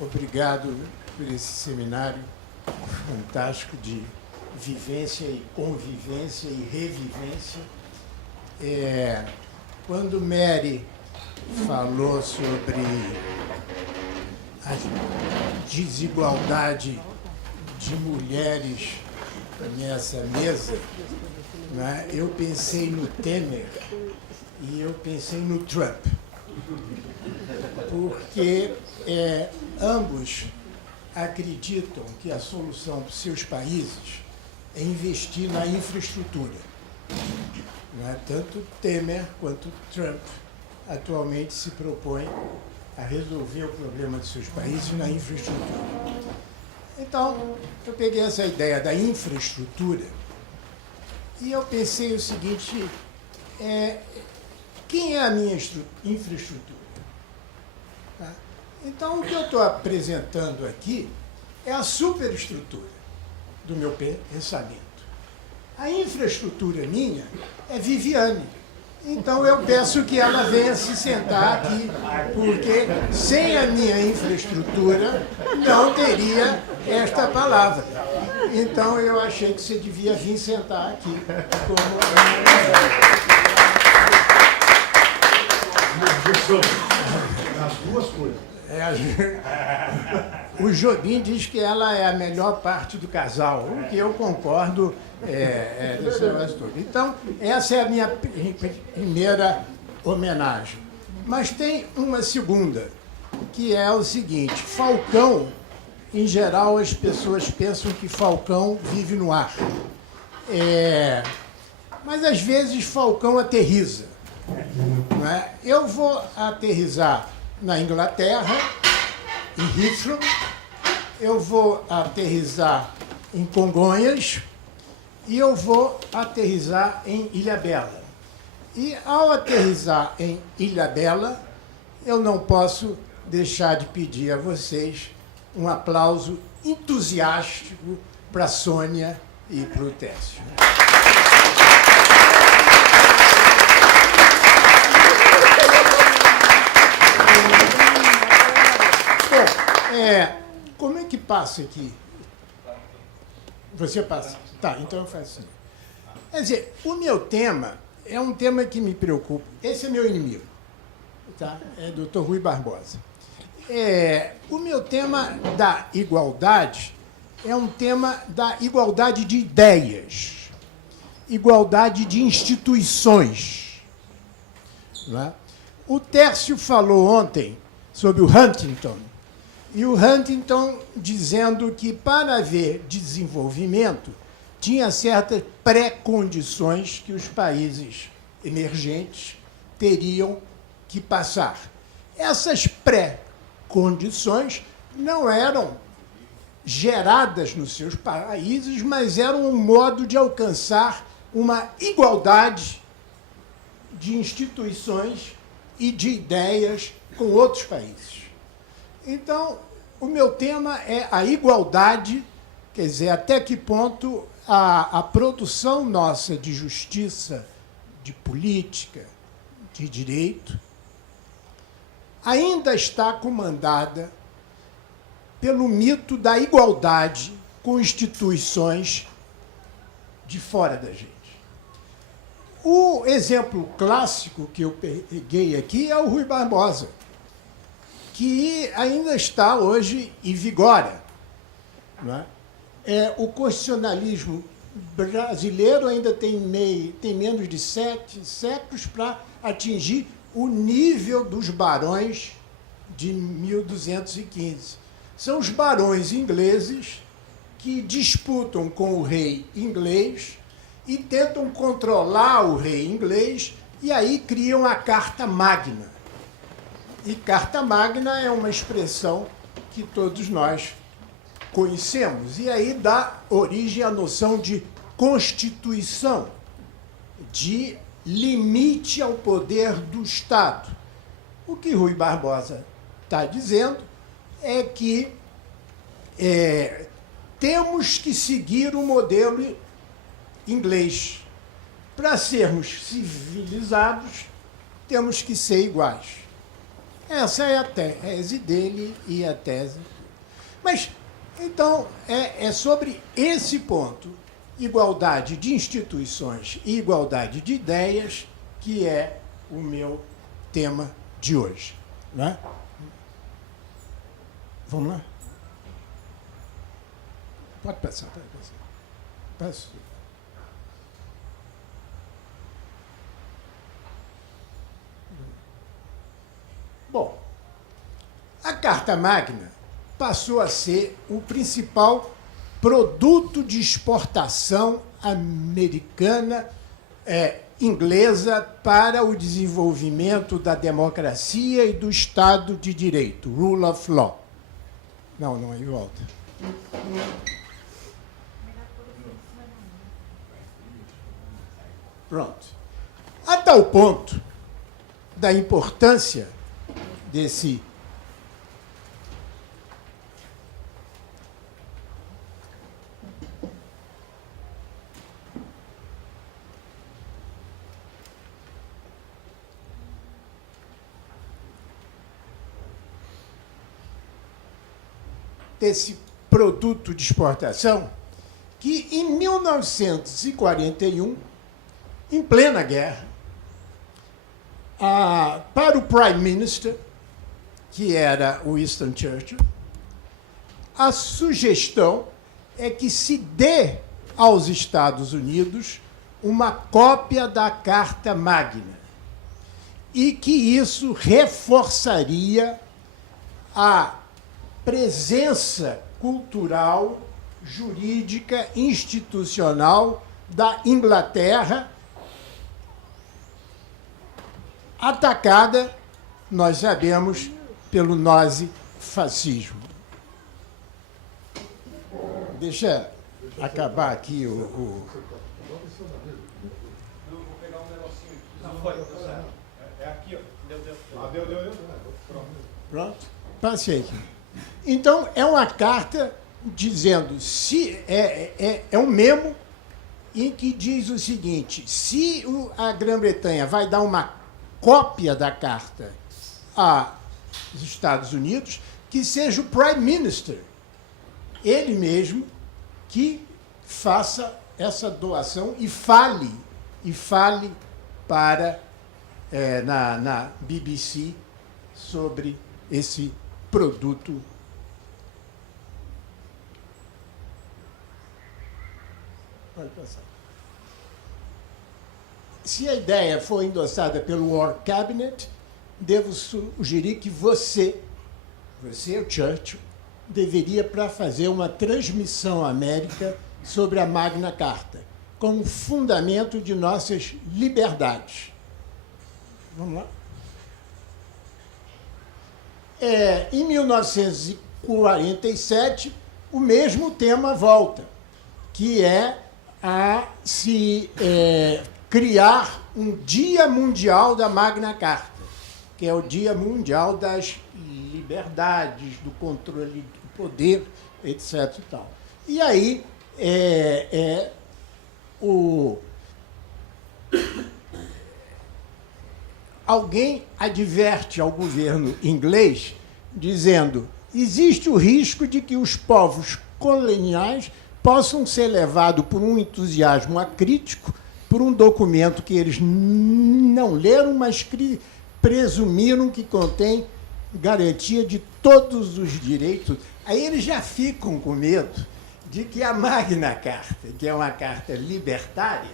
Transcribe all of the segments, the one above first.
Obrigado por esse seminário fantástico de vivência e convivência e revivência. Quando Mary falou sobre a desigualdade de mulheres nessa mesa, né, eu pensei no Temer e eu pensei no Trump, porque ambos acreditam que a solução para os seus países é investir na infraestrutura. Né? Tanto Temer quanto Trump atualmente se propõem a resolver o problema dos seus países na infraestrutura. Então, eu peguei essa ideia da infraestrutura e eu pensei o seguinte, quem é a minha infraestrutura? Tá? Então, o que eu estou apresentando aqui é a superestrutura do meu pensamento. A infraestrutura minha é Viviane. Então, eu peço que ela venha se sentar aqui, porque sem a minha infraestrutura não teria esta palavra. Então, eu achei que você devia vir sentar aqui. As duas coisas. O Jobim diz que ela é a melhor parte do casal, o que eu concordo desse negócio todo. Então, essa é a minha primeira homenagem. Mas tem uma segunda, que é o seguinte, Falcão, em geral, as pessoas pensam que Falcão vive no ar. Mas, às vezes, Falcão aterriza. Não é? Eu vou aterrizar na Inglaterra, em Heathrow, eu vou aterrizar em Congonhas e eu vou aterrizar em Ilhabela. E, ao aterrizar em Ilhabela, eu não posso deixar de pedir a vocês um aplauso entusiástico para a Sônia e para o Técio. Como é que passa aqui? Você passa? Tá, então eu faço assim. Quer dizer, o meu tema é um tema que me preocupa. Esse é meu inimigo, tá? É Dr. Rui Barbosa. O meu tema da igualdade é um tema da igualdade de ideias, igualdade de instituições. Não é? O Tércio falou ontem sobre o Huntington, e o Huntington dizendo que, para haver desenvolvimento, tinha certas pré-condições que os países emergentes teriam que passar. Essas pré-condições não eram geradas nos seus países, mas eram um modo de alcançar uma igualdade de instituições e de ideias com outros países. Então, o meu tema é a igualdade, quer dizer, até que ponto a produção nossa de justiça, de política, de direito, ainda está comandada pelo mito da igualdade com instituições de fora da gente. O exemplo clássico que eu peguei aqui é o Rui Barbosa, que ainda está hoje e vigora. Não é? O constitucionalismo brasileiro ainda tem menos de 7 séculos para atingir o nível dos barões de 1215. São os barões ingleses que disputam com o rei inglês e tentam controlar o rei inglês e aí criam a Carta Magna. E Carta Magna é uma expressão que todos nós conhecemos. E aí dá origem à noção de Constituição, de limite ao poder do Estado. O que Rui Barbosa está dizendo é que temos que seguir o modelo inglês. Para sermos civilizados, temos que ser iguais. Essa é a tese dele e a tese. Mas, então, é sobre esse ponto, igualdade de instituições e igualdade de ideias, que é o meu tema de hoje. Né? Vamos lá? Pode passar, pode passar. Passo. Bom, a Carta Magna passou a ser o principal produto de exportação americana, inglesa, para o desenvolvimento da democracia e do Estado de Direito, rule of law. Não, aí volta. Pronto. A tal ponto da importância desse produto de exportação, que em 1941, em plena guerra, para o Prime Minister, que era Winston Churchill, a sugestão é que se dê aos Estados Unidos uma cópia da Carta Magna e que isso reforçaria a presença cultural, jurídica, institucional da Inglaterra, atacada, nós sabemos, pelo nazifascismo. Deixa acabar aqui o... Não, vou pegar um negocinho aqui. Não, foi. É aqui, ó. Deu. Pronto? Passei aqui. Então, é uma carta dizendo, é um memo em que diz o seguinte: se a Grã-Bretanha vai dar uma cópia da carta aos Estados Unidos, que seja o Prime Minister, ele mesmo, que faça essa doação e fale para na BBC sobre esse produto. Pode passar. Se a ideia for endossada pelo War Cabinet, devo sugerir que você, o Churchill, deveria para fazer uma transmissão à América sobre a Magna Carta, como fundamento de nossas liberdades. Vamos lá? Em 1947, o mesmo tema volta, que é se criar um Dia Mundial da Magna Carta, que é o Dia Mundial das Liberdades, do controle do poder, etc. E tal. E aí, alguém adverte ao governo inglês, dizendo: existe o risco de que os povos coloniais possam ser levados por um entusiasmo acrítico por um documento que eles não leram, mas presumiram que contém garantia de todos os direitos. Aí eles já ficam com medo de que a Magna Carta, que é uma carta libertária,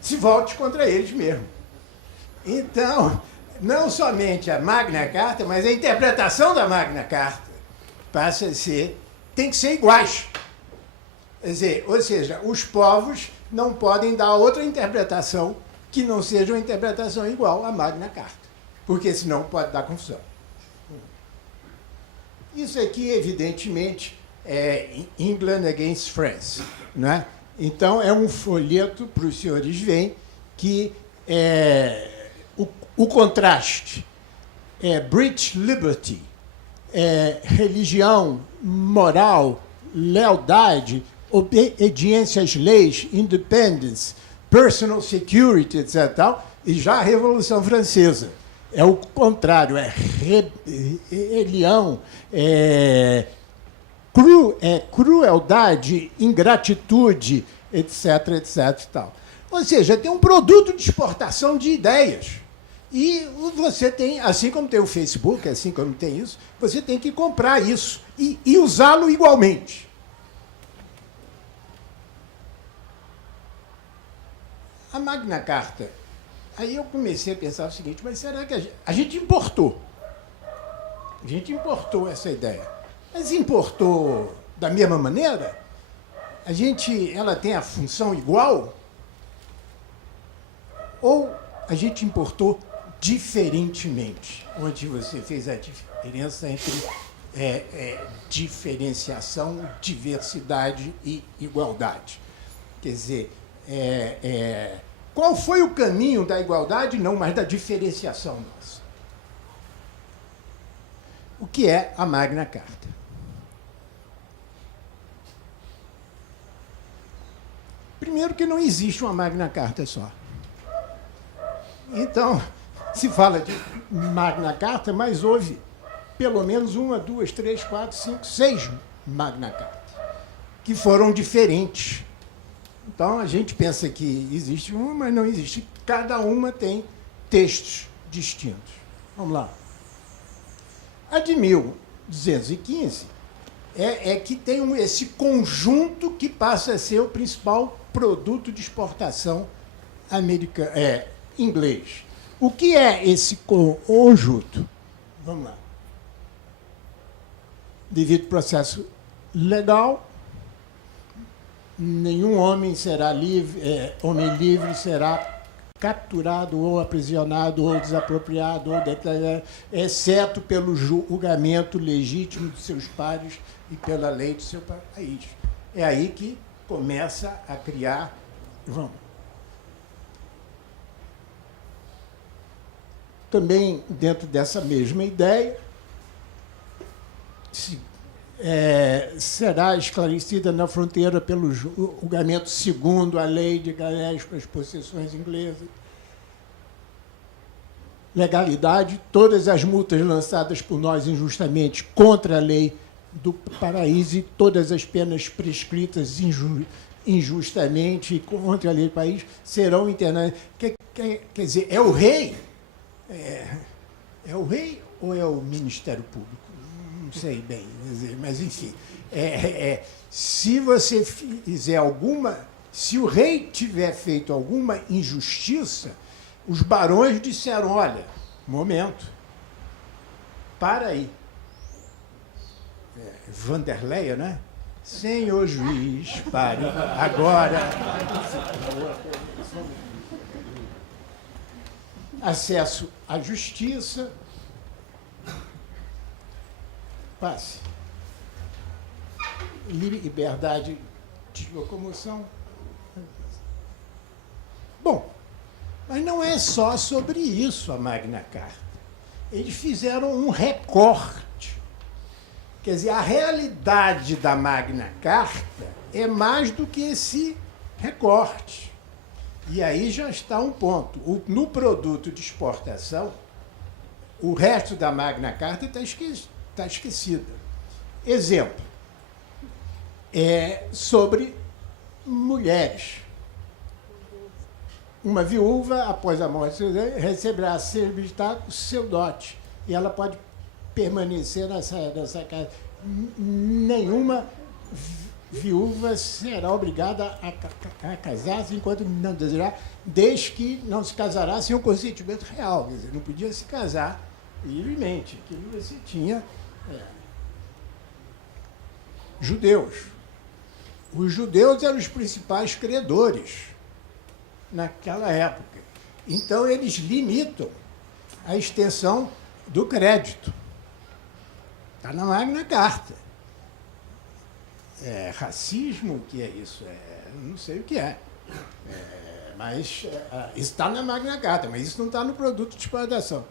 se volte contra eles mesmos. Então, não somente a Magna Carta, mas a interpretação da Magna Carta passa a ser, tem que ser iguais. Quer dizer, ou seja, os povos não podem dar outra interpretação que não seja uma interpretação igual à Magna Carta, porque senão pode dar confusão. Isso aqui, evidentemente, é England against France, né? Então, é um folheto, para os senhores verem, que o contraste é British Liberty, religião, moral, lealdade, obediência às leis, independence, personal security, etc. Tal, e já a Revolução Francesa é o contrário, é rebelião, é crueldade, ingratitude, etc, etc e tal. Ou seja, tem um produto de exportação de ideias. E você tem, assim como tem o Facebook, assim como tem isso, você tem que comprar isso e usá-lo igualmente. A Magna Carta, aí eu comecei a pensar o seguinte, mas será que a gente importou? A gente importou essa ideia. Mas importou da mesma maneira? Ela tem a função igual? Ou a gente importou diferentemente, onde você fez a diferença entre diferenciação, diversidade e igualdade. Quer dizer, qual foi o caminho da igualdade? Não, mas da diferenciação nossa. O que é a Magna Carta? Primeiro que não existe uma Magna Carta só. Então, se fala de Magna Carta, mas houve pelo menos 1, 2, 3, 4, 5, 6 Magna Carta, que foram diferentes. Então, a gente pensa que existe uma, mas não existe. Cada uma tem textos distintos. Vamos lá. A de 1215 é que tem esse conjunto que passa a ser o principal produto de exportação inglês. O que é esse conjunto? Vamos lá. Devido ao processo legal, nenhum homem será homem livre será capturado ou aprisionado ou desapropriado ou declarado, exceto pelo julgamento legítimo de seus pares e pela lei do seu país. É aí que começa a criar... Vamos. Também, dentro dessa mesma ideia, será esclarecida na fronteira pelo julgamento segundo a lei de Gales para as possessões inglesas. Legalidade, todas as multas lançadas por nós injustamente contra a lei do paraíso e todas as penas prescritas injustamente contra a lei do país serão internadas. Quer dizer, é o rei? É o rei ou é o Ministério Público? Não sei bem, mas enfim. Se você fizer se o rei tiver feito alguma injustiça, os barões disseram, olha, momento, para aí. Vanderleia, né? Senhor juiz, pare agora. Acesso à justiça. Passe. Liberdade de locomoção. Bom, mas não é só sobre isso a Magna Carta. Eles fizeram um recorte. Quer dizer, a realidade da Magna Carta é mais do que esse recorte. E aí já está um ponto. No produto de exportação, o resto da Magna Carta está esquecido. Exemplo, sobre mulheres. Uma viúva, após a morte do seu marido, receberá o seu dote. E ela pode permanecer nessa casa. Nenhuma viúva será obrigada a casar-se enquanto não desejar, desde que não se casará sem um consentimento real. Quer dizer, não podia se casar livremente. Aquilo você tinha judeus. Os judeus eram os principais credores naquela época. Então, eles limitam a extensão do crédito. Está na Magna Carta. Racismo, o que é isso? Não sei o que é. Mas isso está na Magna Carta, mas isso não está no produto de exportação.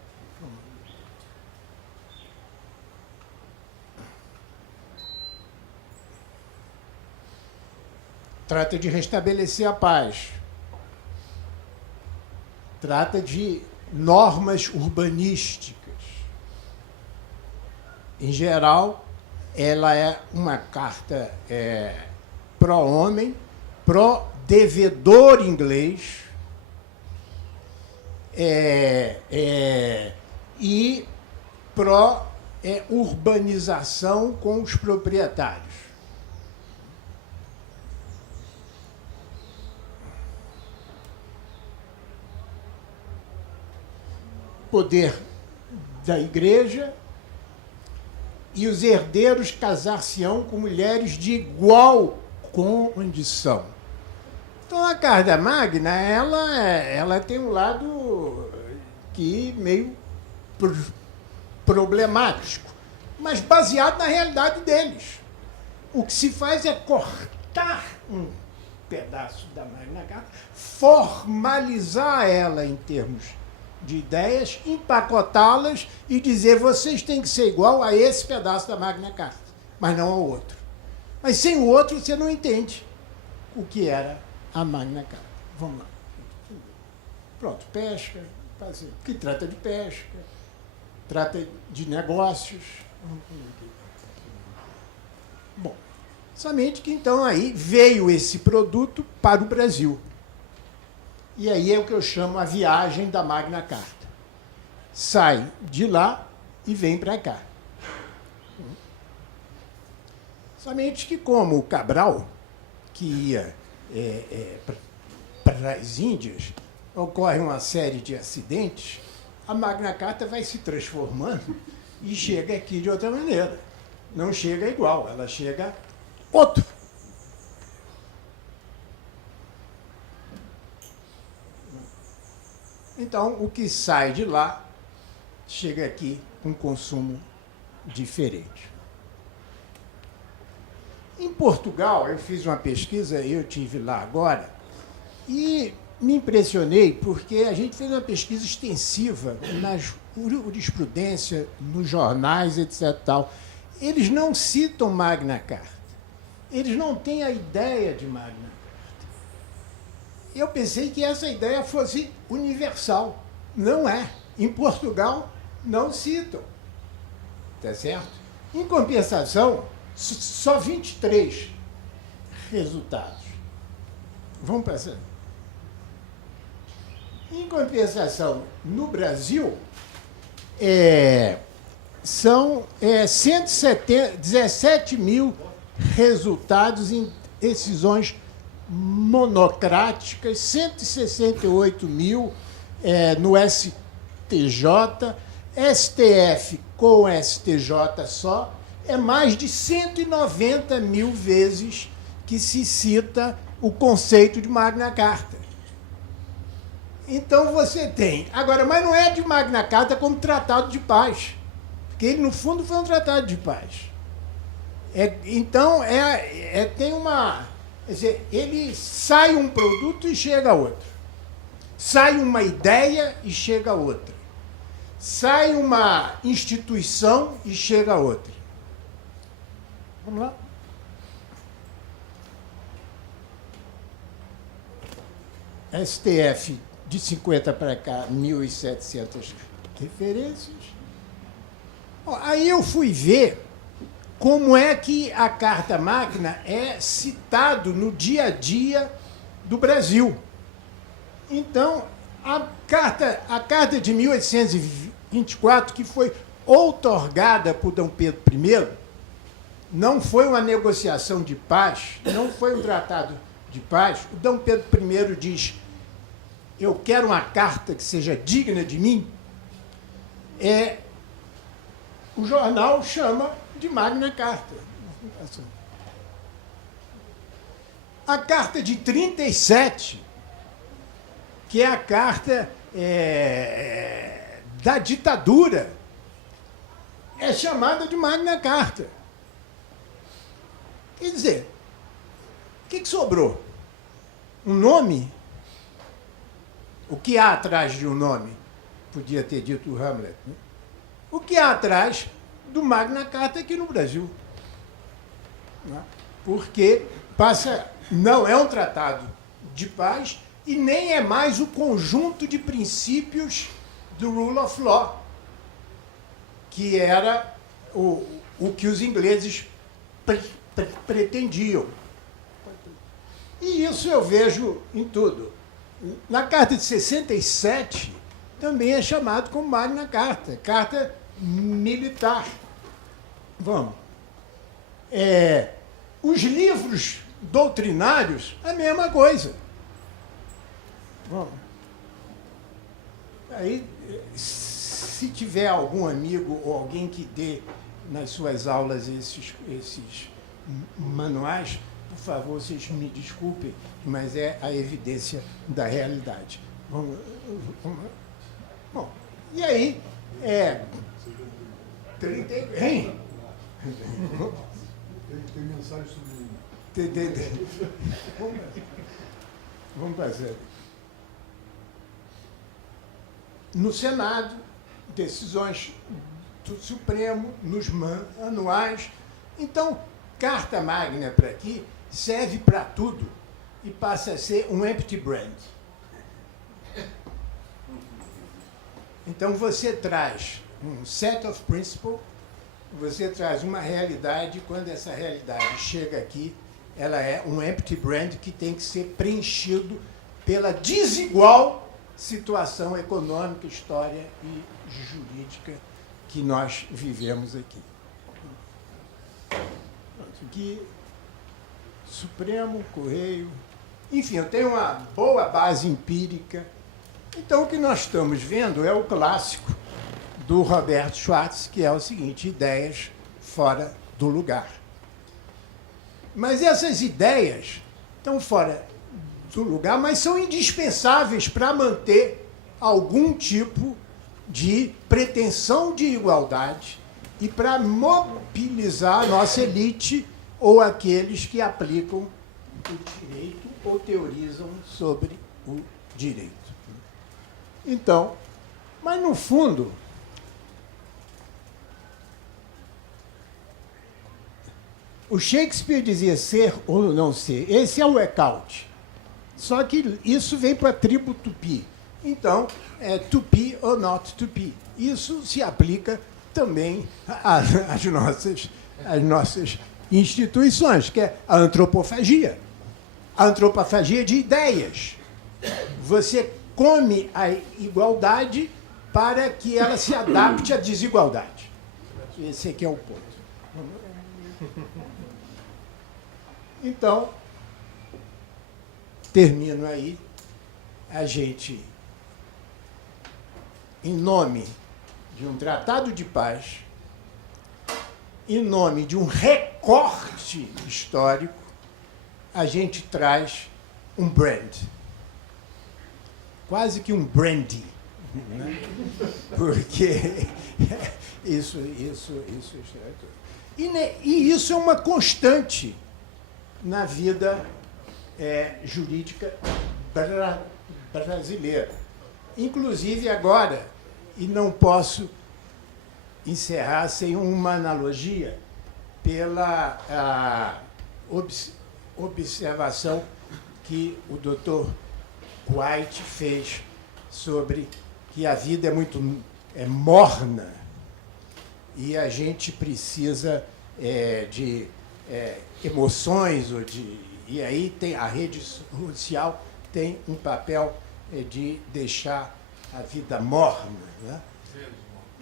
Trata de restabelecer a paz. Trata de normas urbanísticas. Em geral, ela é uma carta pró-homem, pró-devedor inglês, e pró-urbanização com os proprietários. Poder da igreja e os herdeiros casar-se-ão com mulheres de igual condição. Então, a Carta Magna, ela tem um lado que meio problemático, mas baseado na realidade deles. O que se faz é cortar um pedaço da Magna Carta, formalizar ela em termos de ideias, empacotá-las e dizer vocês têm que ser igual a esse pedaço da Magna Carta, mas não ao outro. Mas sem o outro você não entende o que era a Magna Carta. Vamos lá. Pronto, pesca, que trata de pesca, trata de negócios. Bom, somente que então aí veio esse produto para o Brasil. E aí é o que eu chamo a viagem da Magna Carta. Sai de lá e vem para cá. Somente que, como o Cabral, que ia para as Índias, ocorre uma série de acidentes, a Magna Carta vai se transformando e chega aqui de outra maneira. Não chega igual, ela chega outro. Então, o que sai de lá chega aqui com consumo diferente. Em Portugal, eu fiz uma pesquisa, eu estive lá agora, e me impressionei porque a gente fez uma pesquisa extensiva na jurisprudência, nos jornais, etc. Tal. Eles não citam Magna Carta. Eles não têm a ideia de Magna Carta. Eu pensei que essa ideia fosse universal. Não é. Em Portugal, não citam. Tá certo? Em compensação, só 23 resultados. Vamos passando. Em compensação, no Brasil, são 117 mil resultados em decisões monocráticas, 168 mil no STJ, STF com STJ só, é mais de 190 mil vezes que se cita o conceito de Magna Carta. Então você tem. Agora, mas não é de Magna Carta como tratado de paz, porque ele, no fundo, foi um tratado de paz. Então, tem uma. Quer dizer, ele sai um produto e chega outro. Sai uma ideia e chega outra. Sai uma instituição e chega outra. Vamos lá? STF, de 50 para cá, 1.700 referências. Bom, aí eu fui ver como é que a Carta Magna é citado no dia a dia do Brasil. Então, a carta de 1824, que foi outorgada por Dom Pedro I, não foi uma negociação de paz, não foi um tratado de paz. O Dom Pedro I diz: eu quero uma carta que seja digna de mim. O jornal chama de Magna Carta. A carta de 37, que é a carta da ditadura, é chamada de Magna Carta. Quer dizer, o que sobrou? Um nome? O que há atrás de um nome? Podia ter dito o Hamlet, né? O que há atrás do Magna Carta aqui no Brasil? Né? Porque não é um tratado de paz e nem é mais o conjunto de princípios do rule of law, que era o que os ingleses pretendiam. E isso eu vejo em tudo. Na Carta de 67, também é chamado como Magna Carta, Carta Militar. Vamos. Os livros doutrinários, a mesma coisa. Bom, aí, se tiver algum amigo ou alguém que dê nas suas aulas esses manuais, por favor, vocês me desculpem, mas é a evidência da realidade. Bom, e aí, hein? Tem mensagem sobre... Vamos fazer. No Senado, decisões do Supremo, nos manuais. Então, Carta Magna para aqui serve para tudo e passa a ser um empty brand. Então, você traz um set of principles, você traz uma realidade, e quando essa realidade chega aqui, ela é um empty brand que tem que ser preenchido pela desigual situação econômica, história e jurídica que nós vivemos aqui. Aqui, Supremo, Correio... Enfim, eu tenho uma boa base empírica. Então, o que nós estamos vendo é o clássico do Roberto Schwartz, que é o seguinte: ideias fora do lugar. Mas essas ideias estão fora do lugar, mas são indispensáveis para manter algum tipo de pretensão de igualdade e para mobilizar a nossa elite ou aqueles que aplicam o direito ou teorizam sobre o direito. Então, mas no fundo, o Shakespeare dizia ser ou não ser. Esse é o Ecaute. Só que isso vem para a tribo tupi. Então, é tupi or not tupi. Isso se aplica também às nossas instituições, que é a antropofagia. A antropofagia de ideias. Você come a igualdade para que ela se adapte à desigualdade. Esse aqui é o ponto. Então, termino aí. A gente, em nome de um tratado de paz, em nome de um recorte histórico, a gente traz um brand. Quase que um branding, né? Porque isso e isso é uma constante na vida jurídica brasileira. Inclusive agora, e não posso encerrar sem uma analogia pela observação que o doutor White fez sobre que a vida é muito morna e a gente precisa de emoções e aí tem a rede social tem um papel de deixar a vida morna, né?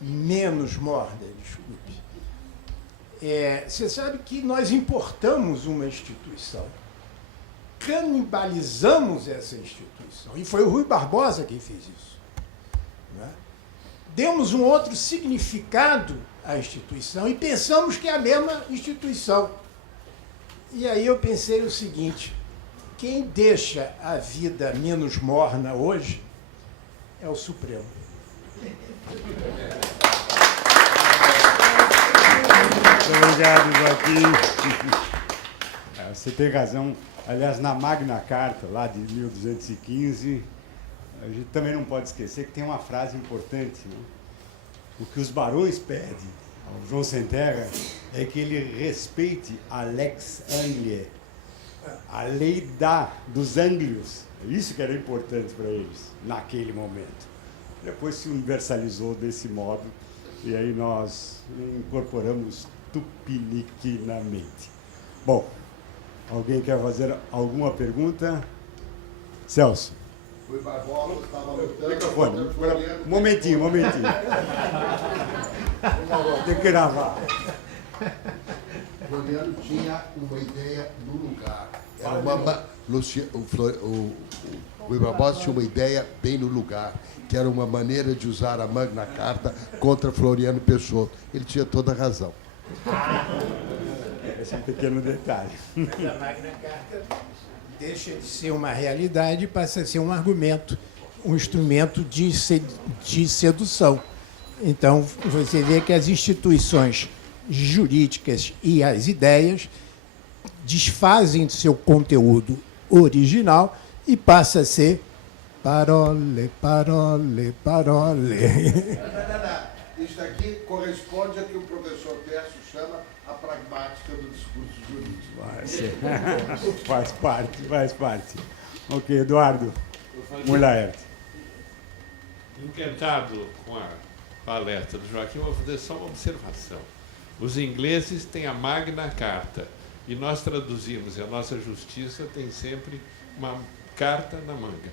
Menos morna, desculpe. Você sabe que nós importamos uma instituição, canibalizamos essa instituição, e foi o Rui Barbosa quem fez isso, né? Demos um outro significado à instituição e pensamos que é a mesma instituição. E aí eu pensei o seguinte: quem deixa a vida menos morna hoje é o Supremo. Muito obrigado, Joaquim. Você tem razão. Aliás, na Magna Carta, lá de 1215, a gente também não pode esquecer que tem uma frase importante, né? O que os barões pedem ao João Sem Terra é que ele respeite a Lex Anglia, a lei dos ânglios. Isso que era importante para eles, naquele momento. Depois se universalizou desse modo, e aí nós incorporamos tupiniquinamente. Bom, alguém quer fazer alguma pergunta? Celso. Rui Barbosa estava lutando. Microfone. Um momentinho. Tem que gravar. Floriano tinha uma ideia no lugar. Era o Rui Barbosa tinha uma ideia bem no lugar, que era uma maneira de usar a Magna Carta contra Floriano Peixoto. Ele tinha toda a razão. Esse é um pequeno detalhe. Mas a Magna Carta deixa de ser uma realidade e passa a ser um argumento, um instrumento de sedução. Então, você vê que as instituições jurídicas e as ideias desfazem seu conteúdo original e passa a ser parole. Não. Isso aqui corresponde ao que o professor Tércio chama a pragmática do discurso jurídico. Faz parte. Ok, Eduardo Mulaert. Encantado com a palestra do Joaquim, vou fazer só uma observação. Os ingleses têm a Magna Carta e nós traduzimos, e a nossa justiça tem sempre uma carta na manga.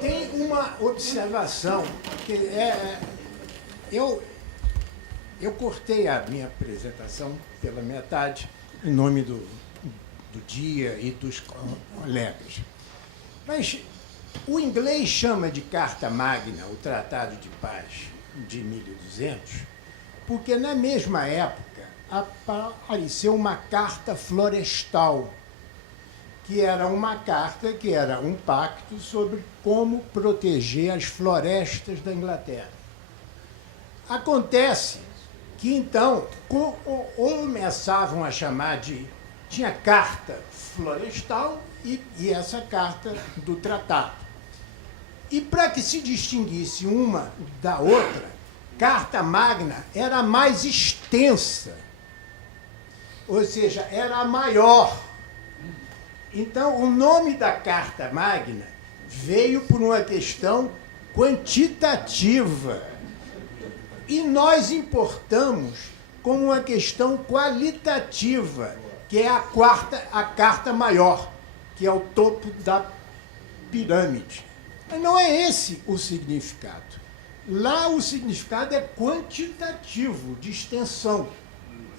Tem uma observação que eu cortei a minha apresentação pela metade em nome do dia e dos colegas. Mas o inglês chama de Carta Magna o Tratado de Paz de 1200, porque na mesma época apareceu uma carta florestal, que era uma carta, que era um pacto sobre como proteger as florestas da Inglaterra. Acontece que, então, começavam a chamar de... Tinha carta florestal e essa carta do tratado. E para que se distinguisse uma da outra, Carta Magna era mais extensa, ou seja, era maior. Então, o nome da Carta Magna veio por uma questão quantitativa. E nós importamos como uma questão qualitativa, que é a carta maior, que é o topo da pirâmide. Mas não é esse o significado. Lá o significado é quantitativo, de extensão.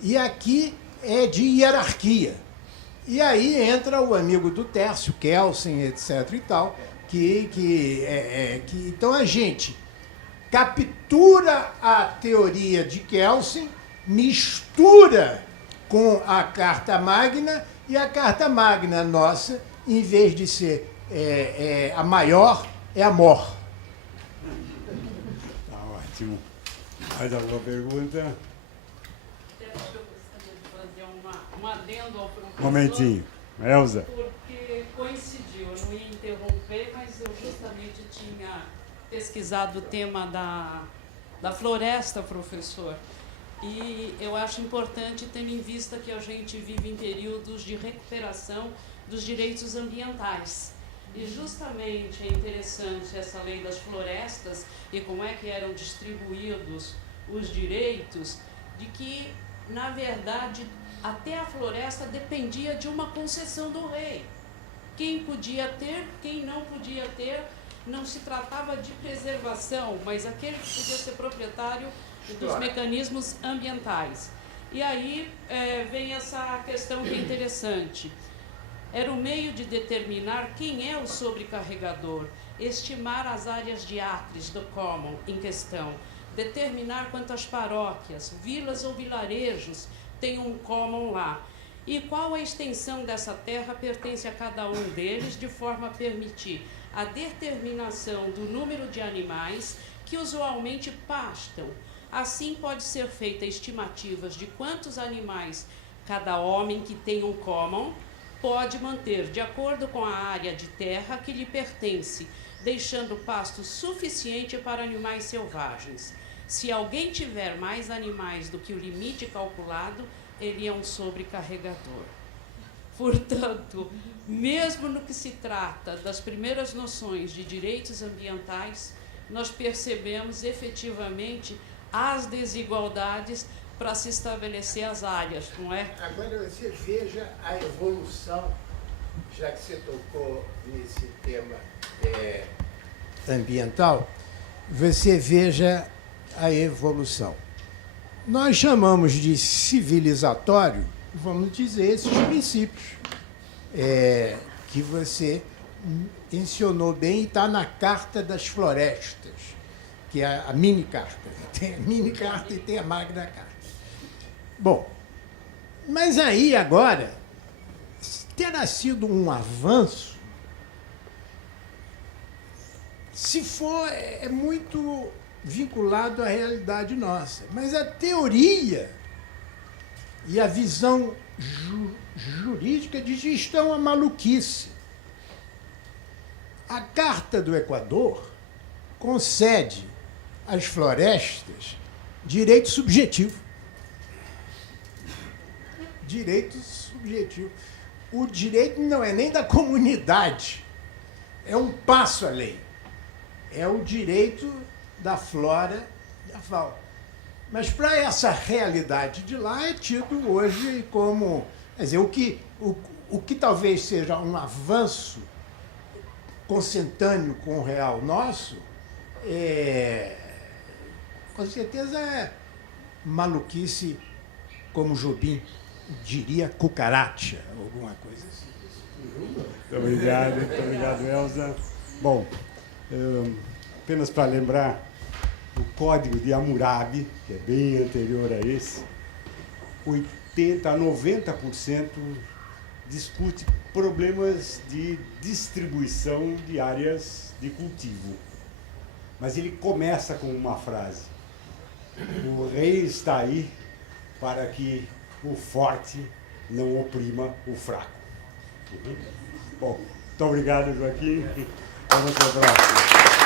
E aqui é de hierarquia. E aí entra o amigo do Tércio, Kelsen, etc. e tal, então a gente captura a teoria de Kelsen, mistura com a Carta Magna, e a Carta Magna nossa, em vez de ser a maior, é a mor. Tá ótimo. Mais alguma pergunta? Eu gostaria de fazer um adendo ao professor. Momentinho. Elza. Porque coincidiu, eu não ia interromper, mas eu justamente tinha pesquisado o tema da floresta, professor. E eu acho importante, tendo em vista que a gente vive em períodos de recuperação dos direitos ambientais. E justamente é interessante essa lei das florestas e como é que eram distribuídos os direitos, de que, na verdade, até a floresta dependia de uma concessão do rei. Quem podia ter, quem não podia ter, não se tratava de preservação, mas aquele que podia ser proprietário dos mecanismos ambientais. E aí vem essa questão que é interessante. Era o meio de determinar quem é o sobrecarregador, estimar as áreas de acres do common em questão, determinar quantas paróquias, vilas ou vilarejos têm um common lá, e qual a extensão dessa terra pertence a cada um deles, de forma a permitir a determinação do número de animais que usualmente pastam. Assim pode ser feita estimativas de quantos animais cada homem que tem um common pode manter, de acordo com a área de terra que lhe pertence, deixando pasto suficiente para animais selvagens. Se alguém tiver mais animais do que o limite calculado, ele é um sobrecarregador. Portanto, mesmo no que se trata das primeiras noções de direitos ambientais, nós percebemos efetivamente as desigualdades para se estabelecer as áreas, não é? Agora você veja a evolução, já que você tocou nesse tema ambiental, você veja a evolução. Nós chamamos de civilizatório, vamos dizer, esses princípios que você mencionou bem e está na Carta das Florestas, que é a mini carta. Tem a mini carta e tem a magna carta. Bom, mas aí agora terá sido um avanço, se for, é muito vinculado à realidade nossa. Mas a teoria e a visão jurídica de gestão é maluquice. A Carta do Equador concede às florestas direito subjetivo. Direito subjetivo. O direito não é nem da comunidade, é um passo além. É o direito da flora e da fauna. Mas para essa realidade de lá é tido hoje como... Quer dizer, o que talvez seja um avanço consentâneo com o real nosso, com certeza é maluquice, como Jobim diria, cucaracha, alguma coisa assim. Muito obrigado, Elza. Bom, apenas para lembrar, o Código de Hammurabi, que é bem anterior a esse, 80% a 90% discute problemas de distribuição de áreas de cultivo. Mas ele começa com uma frase: o rei está aí para que o forte não oprima o fraco. Bom, muito obrigado, Joaquim. Vamos para o próximo.